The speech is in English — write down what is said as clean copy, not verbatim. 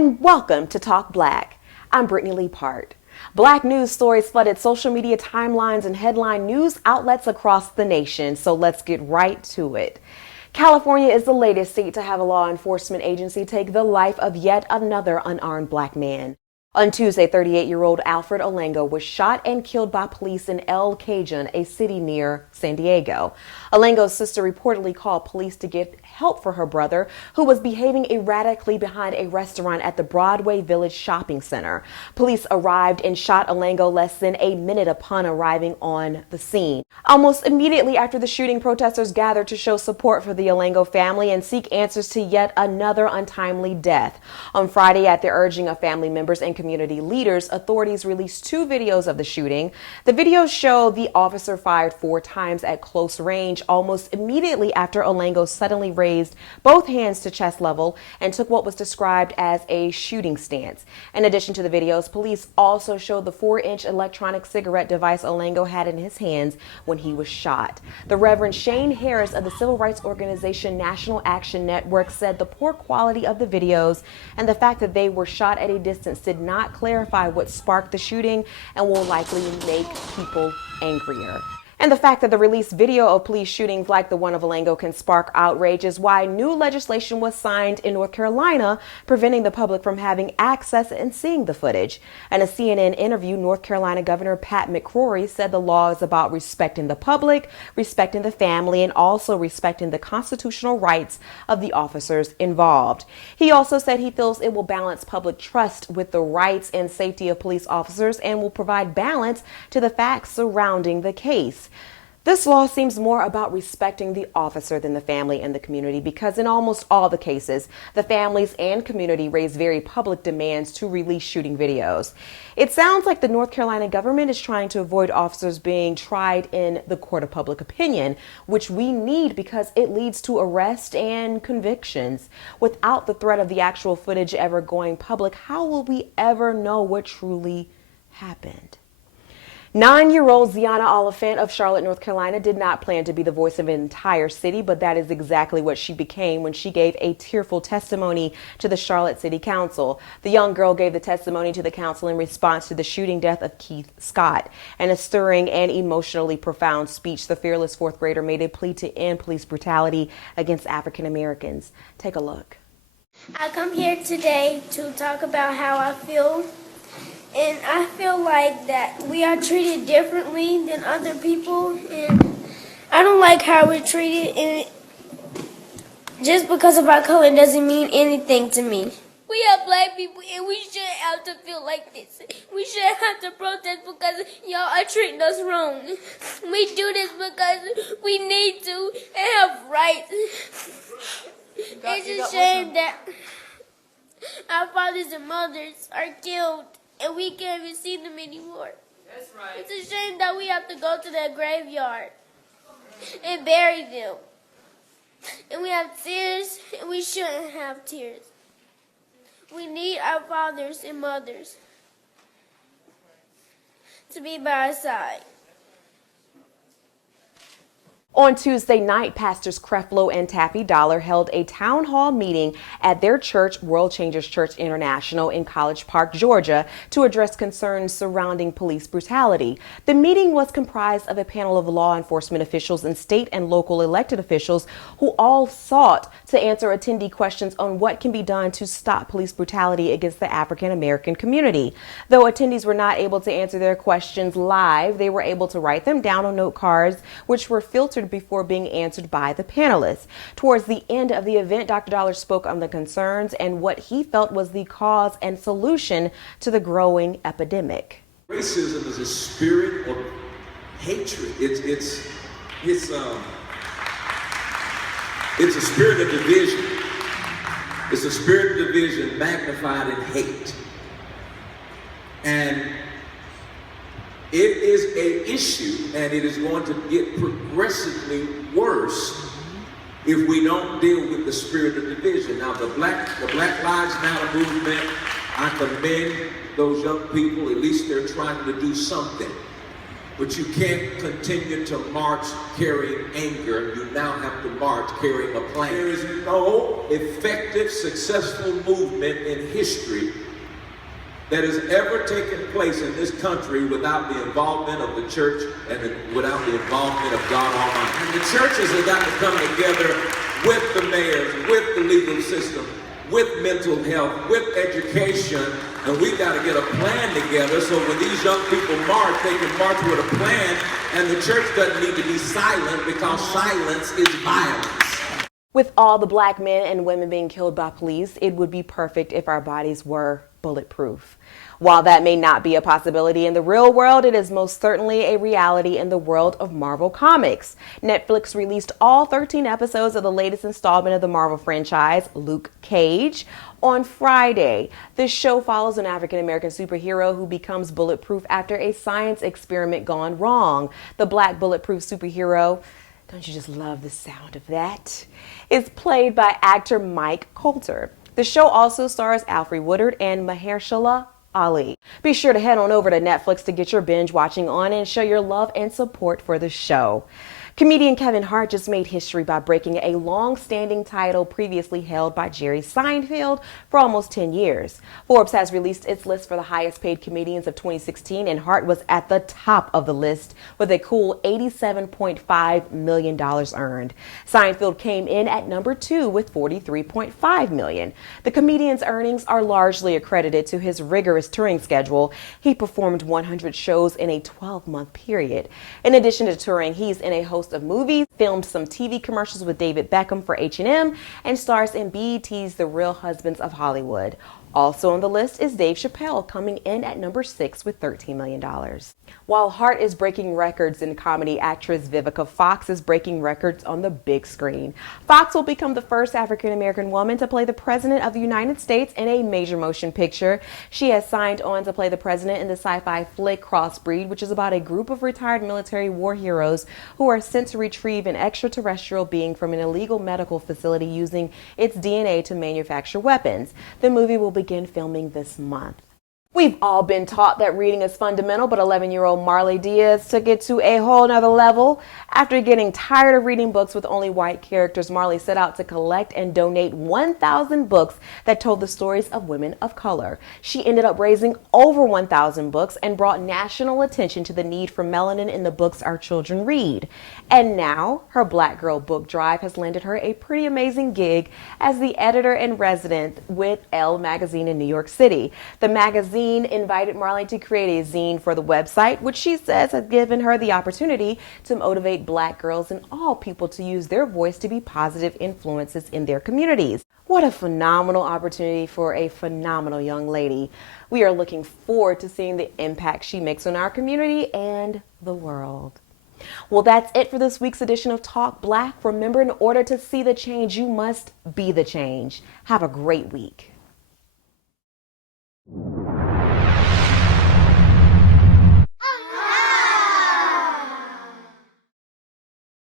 and welcome to Talk Black. I'm Brittany Leaphart. Black news stories flooded social media timelines and headline news outlets across the nation, so let's get right to it. California is the latest state to have a law enforcement agency take the life of yet another unarmed Black man. On Tuesday, 38-year-old Alfred Olango was shot and killed by police in El Cajon, a city near San Diego. Olango's sister reportedly called police to get help for her brother, who was behaving erratically behind a restaurant at the Broadway Village Shopping Center. Police arrived and shot Olango less than a minute upon arriving on the scene. Almost immediately after the shooting, protesters gathered to show support for the Olango family and seek answers to yet another untimely death. On Friday, at the urging of family members and community leaders, authorities released 2 videos of the shooting. The videos show the officer fired 4 times at close range almost immediately after Olango suddenly raised both hands to chest level and took what was described as a shooting stance. In addition to the videos, police also showed the 4-inch electronic cigarette device Olango had in his hands when he was shot. The Reverend Shane Harris of the civil rights organization National Action Network said the poor quality of the videos and the fact that they were shot at a distance did not clarify what sparked the shooting and will likely make people angrier. And the fact that the released video of police shootings like the one of Olango can spark outrage is why new legislation was signed in North Carolina, preventing the public from having access and seeing the footage. In a CNN interview, North Carolina Governor Pat McCrory said the law is about respecting the public, respecting the family, and also respecting the constitutional rights of the officers involved. He also said he feels it will balance public trust with the rights and safety of police officers and will provide balance to the facts surrounding the case. This law seems more about respecting the officer than the family and the community because in almost all the cases, the families and community raise very public demands to release shooting videos. It sounds like the North Carolina government is trying to avoid officers being tried in the court of public opinion, which we need because it leads to arrest and convictions. Without the threat of the actual footage ever going public, how will we ever know what truly happened? 9-year-old Zianna Oliphant of Charlotte, North Carolina did not plan to be the voice of an entire city, but that is exactly what she became when she gave a tearful testimony to the Charlotte City Council. The young girl gave the testimony to the council in response to the shooting death of Keith Scott. In a stirring and emotionally profound speech, the fearless 4th grader made a plea to end police brutality against African Americans. Take a look. I come here today to talk about how I feel. And I feel like that we are treated differently than other people, and I don't like how we're treated, and just because of our color doesn't mean anything to me. We are Black people, and we shouldn't have to feel like this. We shouldn't have to protest because y'all are treating us wrong. We do this because we need to and have rights. It's a shame that our fathers and mothers are killed and we can't even see them anymore. That's right. It's a shame that we have to go to the graveyard and bury them. And we have tears, and we shouldn't have tears. We need our fathers and mothers to be by our side. On Tuesday night, Pastors Creflo and Taffy Dollar held a town hall meeting at their church, World Changers Church International in College Park, Georgia, to address concerns surrounding police brutality. The meeting was comprised of a panel of law enforcement officials and state and local elected officials who all sought to answer attendee questions on what can be done to stop police brutality against the African American community. Though attendees were not able to answer their questions live, they were able to write them down on note cards, which were filtered before being answered by the panelists. Towards the end of the event, Dr. Dollar spoke on the concerns and what he felt was the cause and solution to the growing epidemic. Racism is a spirit of hatred. It's a spirit of division. It's a spirit of division magnified in hate. And it is an issue, and it is going to get progressively worse if we don't deal with the spirit of division. Now, the Black Lives Matter movement, I commend those young people. At least they're trying to do something. But you can't continue to march carrying anger. You now have to march carrying a plan. There is no effective, successful movement in history that has ever taken place in this country without the involvement of the church and without the involvement of God Almighty. And the churches have got to come together with the mayors, with the legal system, with mental health, with education, and we got to get a plan together so when these young people march, they can march with a plan, and the church doesn't need to be silent because silence is violence. With all the black men and women being killed by police, it would be perfect if our bodies were bulletproof. While that may not be a possibility in the real world, it is most certainly a reality in the world of Marvel Comics. Netflix released all 13 episodes of the latest installment of the Marvel franchise, Luke Cage, on Friday. This show follows an African-American superhero who becomes bulletproof after a science experiment gone wrong. The black bulletproof superhero, don't you just love the sound of that, is played by actor Mike Coulter. The show also stars Alfred Woodard and Mahershala Ali. Be sure to head on over to Netflix to get your binge watching on and show your love and support for the show. Comedian Kevin Hart just made history by breaking a long-standing title previously held by Jerry Seinfeld for almost 10 years. Forbes has released its list for the highest paid comedians of 2016, and Hart was at the top of the list with a cool $87.5 million earned. Seinfeld came in at number 2 with $43.5 million. The comedian's earnings are largely accredited to his rigorous touring schedule. He performed 100 shows in a 12-month period. In addition to touring, he's in a host of movies, filmed some TV commercials with David Beckham for H&M, and stars in BET's The Real Husbands of Hollywood. Also on the list is Dave Chappelle, coming in at number 6 with $13 million. While Hart is breaking records in comedy, actress Vivica Fox is breaking records on the big screen. Fox will become the first African-American woman to play the President of the United States in a major motion picture. She has signed on to play the President in the sci-fi flick Crossbreed, which is about a group of retired military war heroes who are sent to retrieve an extraterrestrial being from an illegal medical facility using its DNA to manufacture weapons. The movie will begin filming this month. We've all been taught that reading is fundamental, but 11-year-old Marley Diaz took it to a whole nother level. After getting tired of reading books with only white characters, Marley set out to collect and donate 1,000 books that told the stories of women of color. She ended up raising over 1,000 books and brought national attention to the need for melanin in the books our children read. And now, her Black Girl Book Drive has landed her a pretty amazing gig as the editor-in-resident with Elle magazine in New York City. The magazine invited Marley to create a zine for the website, which she says has given her the opportunity to motivate Black girls and all people to use their voice to be positive influences in their communities. What a phenomenal opportunity for a phenomenal young lady. We are looking forward to seeing the impact she makes on our community and the world. Well, that's it for this week's edition of Talk Black. Remember, in order to see the change, you must be the change. Have a great week.